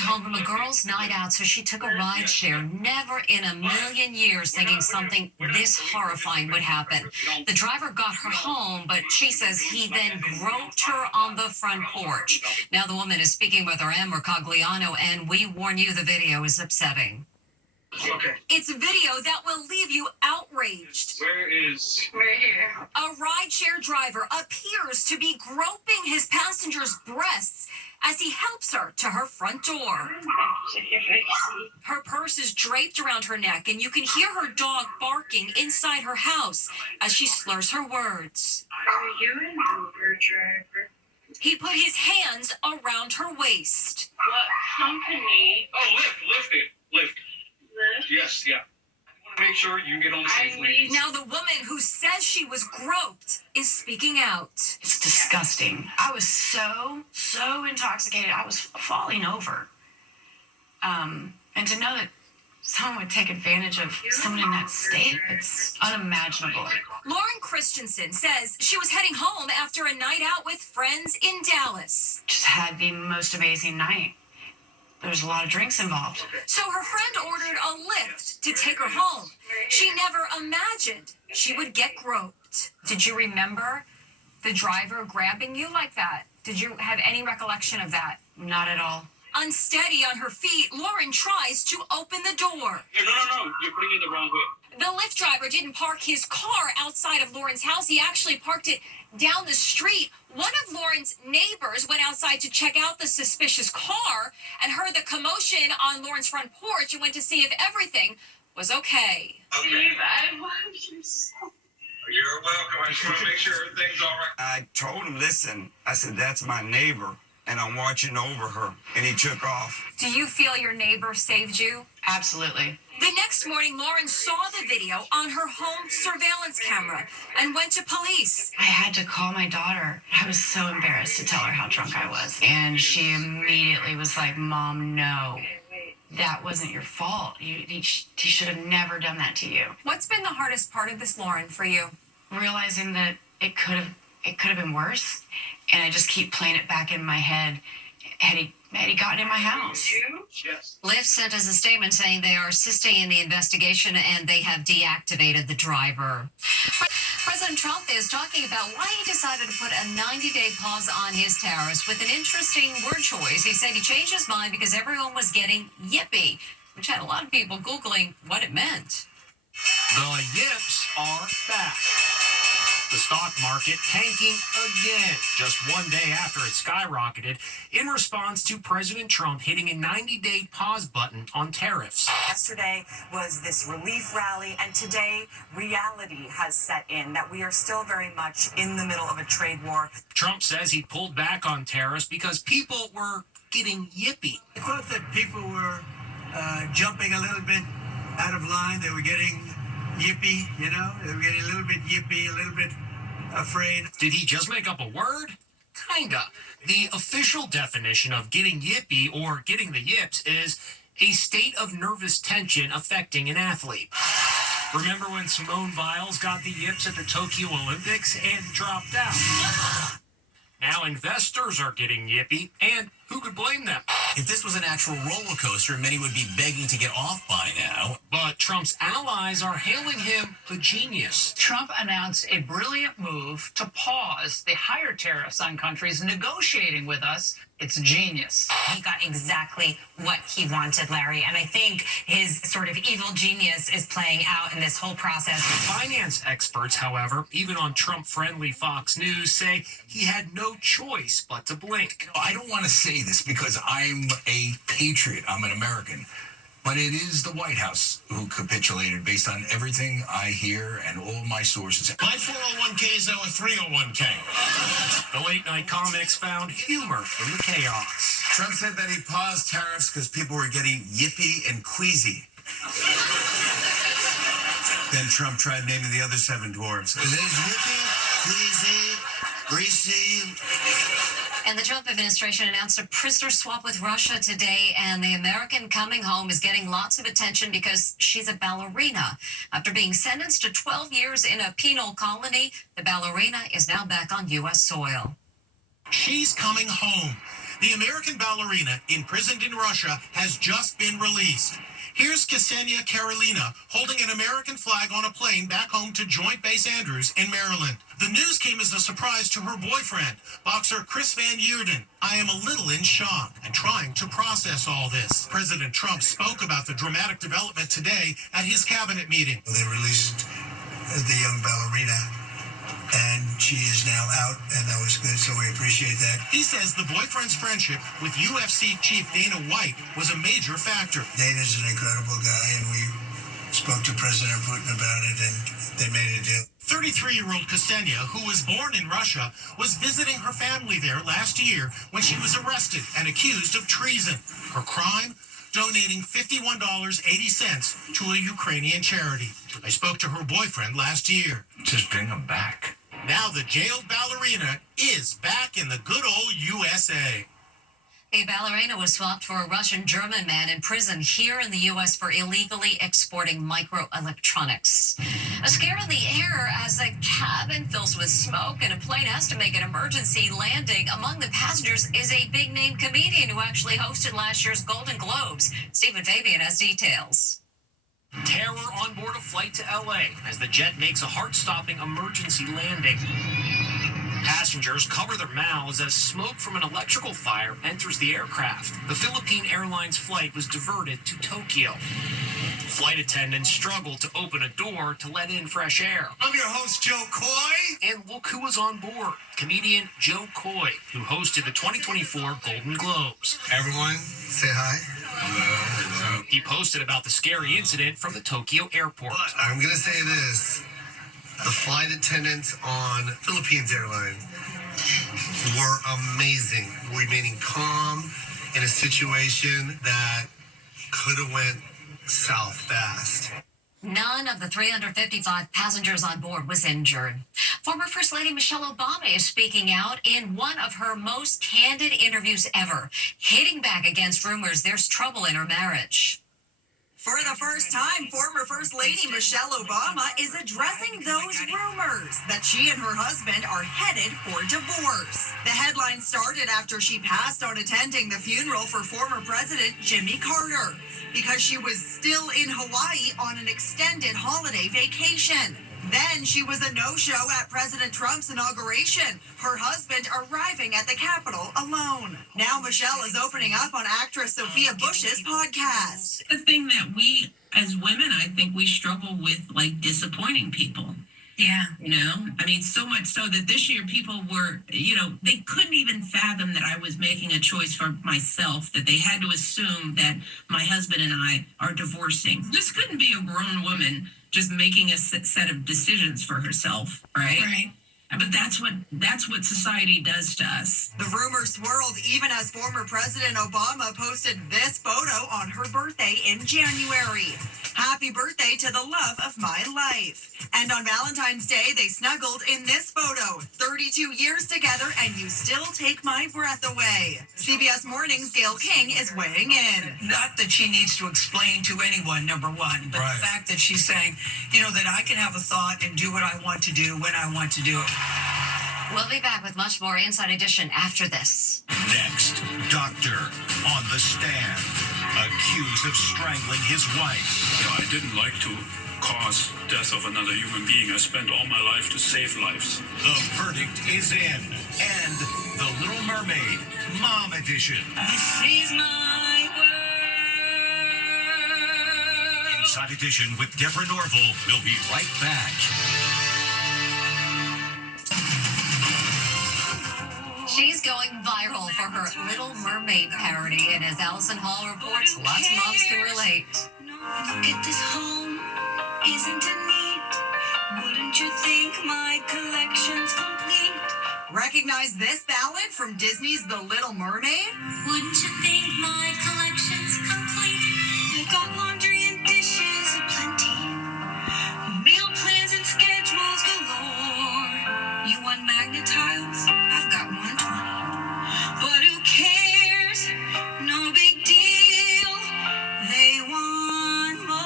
home from a girls' night out, so she took a ride share. Never in a million years thinking something this horrifying would happen. The driver got her home, but she says he then groped her on the front porch. Now the woman is speaking with our Ann Mercogliano, and we warn you the video is upsetting. Okay. It's a video that will leave you outraged. Right here. A rideshare driver appears to be groping his passenger's breasts as he helps her to her front door. Her purse is draped around her neck, and you can hear her dog barking inside her house as she slurs her words. Are you an Uber driver? He put his hands around her waist. What company? Oh, Lyft. Yes, yeah. Make sure you get on safely. Now the woman who says she was groped is speaking out. It's disgusting. I was so intoxicated. I was falling over. And to know that someone would take advantage of someone in that state, it's unimaginable. Lauren Christensen says she was heading home after a night out with friends in Dallas. Just had the most amazing night. There's a lot of drinks involved. So her friend ordered a Lyft to take her home. She never imagined she would get groped. Did you remember the driver grabbing you like that? Did you have any recollection of that? Not at all. Unsteady on her feet, Lauren tries to open the door. No. You're putting it the wrong way. The Lyft driver didn't park his car outside of Lauren's house. He actually parked it down the street. One of Lauren's neighbors went outside to check out the suspicious car and heard the commotion on Lauren's front porch and went to see if everything was okay. Steve, I love you so. You're welcome. I just want to make sure everything's all right. I told him, listen, I said, that's my neighbor, and I'm watching over her. And he took off. Do you feel your neighbor saved you? Absolutely. The next morning, Lauren saw the video on her home surveillance camera and went to police. I had to call my daughter. I was so embarrassed to tell her how drunk I was. And she immediately was like, Mom, no. That wasn't your fault. He should have never done that to you. What's been the hardest part of this, Lauren, for you? Realizing that it could have been worse, and I just keep playing it back in my head. Had he gotten in my house? Yes. Lyft sent us a statement saying they are assisting in the investigation and they have deactivated the driver. President Trump is talking about why he decided to put a 90-day pause on his tariffs with an interesting word choice. He said he changed his mind because everyone was getting yippy, which had a lot of people Googling what it meant. The yips are back. The stock market tanking again, just one day after it skyrocketed in response to President Trump hitting a 90-day pause button on tariffs. Yesterday was this relief rally, and today reality has set in that we are still very much in the middle of a trade war. Trump says he pulled back on tariffs because people were getting yippy. I thought that people were jumping a little bit out of line. They were getting yippy, They were getting a little bit yippy, a little bit afraid. Did he just make up a word? Kinda. The official definition of getting yippy or getting the yips is a state of nervous tension affecting an athlete. Remember when Simone Biles got the yips at the Tokyo Olympics and dropped out? Now investors are getting yippy, and who could blame them? If this was an actual roller coaster, many would be begging to get off by now. But Trump's allies are hailing him a genius. Trump announced a brilliant move to pause the higher tariffs on countries negotiating with us. It's genius. He got exactly what he wanted, Larry. And I think his sort of evil genius is playing out in this whole process. Finance experts, however, even on Trump-friendly Fox News, say he had no choice but to blink. I don't want to say this because I'm a patriot. I'm an American. But it is the White House who capitulated based on everything I hear and all my sources. My 401k is now a 301k. The late-night comics found humor in the chaos. Trump said that he paused tariffs because people were getting yippy and queasy. Then Trump tried naming the other 7 dwarves. There's yippy, queasy, greasy. And the Trump administration announced a prisoner swap with Russia today, and the American coming home is getting lots of attention because she's a ballerina. After being sentenced to 12 years in a penal colony, the ballerina is now back on U.S. soil. She's coming home. The American ballerina imprisoned in Russia has just been released. Here's Ksenia Karelina holding an American flag on a plane back home to Joint Base Andrews in Maryland. The news came as a surprise to her boyfriend, boxer Chris Van Heerden. I am a little in shock and trying to process all this. President Trump spoke about the dramatic development today at his cabinet meeting. They released the young ballerina, and she is now out, and that was good, so we appreciate that. He says the boyfriend's friendship with UFC chief Dana White was a major factor. Dana's an incredible guy, and we spoke to President Putin about it, and they made a deal. 33-year-old Ksenia, who was born in Russia, was visiting her family there last year when she was arrested and accused of treason. Her crime? Donating $51.80 to a Ukrainian charity. I spoke to her boyfriend last year. Just bring him back. Now the jailed ballerina is back in the good old USA. A ballerina was swapped for a Russian-German man in prison here in the U.S. for illegally exporting microelectronics. A scare in the air as the cabin fills with smoke and a plane has to make an emergency landing. Among the passengers is a big-name comedian who actually hosted last year's Golden Globes. Stephen Fabian has details. Terror on board a flight to L.A. as the jet makes a heart-stopping emergency landing. Passengers cover their mouths as smoke from an electrical fire enters the aircraft. The Philippine Airlines flight was diverted to Tokyo. Flight attendants struggled to open a door to let in fresh air. I'm your host, Joe Coy. And look who was on board. Comedian Joe Coy, who hosted the 2024 Golden Globes. Everyone, say hi. Hello. He posted about the scary incident from the Tokyo airport. I'm going to say this. The flight attendants on Philippines Airlines were amazing, remaining calm in a situation that could have went south fast. None of the 355 passengers on board was injured. Former First Lady Michelle Obama is speaking out in one of her most candid interviews ever, hitting back against rumors there's trouble in her marriage. For the first time, former First Lady Michelle Obama is addressing those rumors that she and her husband are headed for divorce. The headline started after she passed on attending the funeral for former President Jimmy Carter because she was still in Hawaii on an extended holiday vacation. Then she was a no-show at President Trump's inauguration, her husband arriving at the Capitol alone. Now Michelle is opening up on actress Sophia Bush's podcast. The thing that we, as women, I think we struggle with, like, disappointing people. Yeah. You know, I mean, so much so that this year people were, you know, they couldn't even fathom that I was making a choice for myself, that they had to assume that my husband and I are divorcing. This couldn't be a grown woman just making a set of decisions for herself, right? Right. But that's what society does to us. The rumor swirled even as former President Obama posted this photo on her birthday in January. Happy birthday to the love of my life. And on Valentine's Day, they snuggled in this photo. 32 years together, and you still take my breath away. CBS Morning's Gayle King is weighing in. Not that she needs to explain to anyone, number one, but Right. the fact that she's saying, you know, that I can have a thought and do what I want to do when I want to do it. We'll be back with much more Inside Edition after this. Next, doctor on the stand, accused of strangling his wife. I didn't like to cause death of another human being. I spent all my life to save lives. The verdict is in, and The Little Mermaid, Mom Edition. This is my world. Inside Edition with Deborah Norville. We'll be right back. She's going viral for her Little Mermaid parody, and as Allison Hall reports, lots of moms can relate. Look at this home, isn't it neat? Wouldn't you think my collection's complete? Recognize this ballad from Disney's The Little Mermaid? Wouldn't you think my collection's complete? I've got laundry and dishes aplenty, meal plans and schedules galore. You want magnet tiles? I've got 120. But who cares? No big deal. They want more.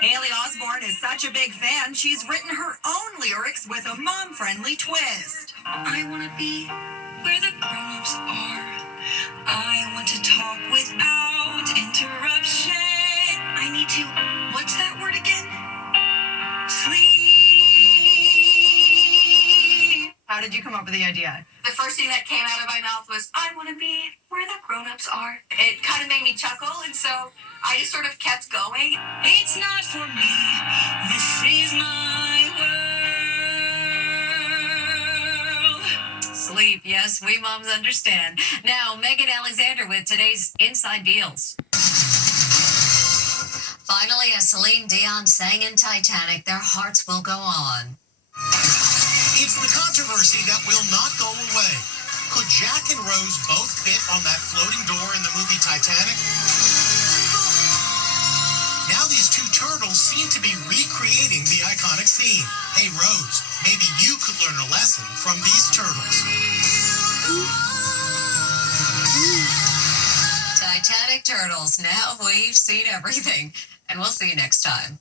Haley Osborne is such such a big fan, she's written her own lyrics with a mom-friendly twist. I want to be where the grown-ups are. I want to talk without interruption. I need to, what's that word again? Sleep. How did you come up with the idea? The first thing that came out of my mouth was, I want to be where the grown-ups are. It kind of made me chuckle, and so I just sort of kept going. It's not for me. This is my world. Sleep. Yes, we moms understand. Now, Megan Alexander with today's Inside Deals. Finally, as Celine Dion sang in Titanic, their hearts will go on. It's the controversy that will not go away. Could Jack and Rose both fit on that floating door in the movie Titanic? Now these two turtles seem to be recreating the iconic scene. Hey Rose, maybe you could learn a lesson from these turtles. Titanic turtles. Now we've seen everything. And we'll see you next time.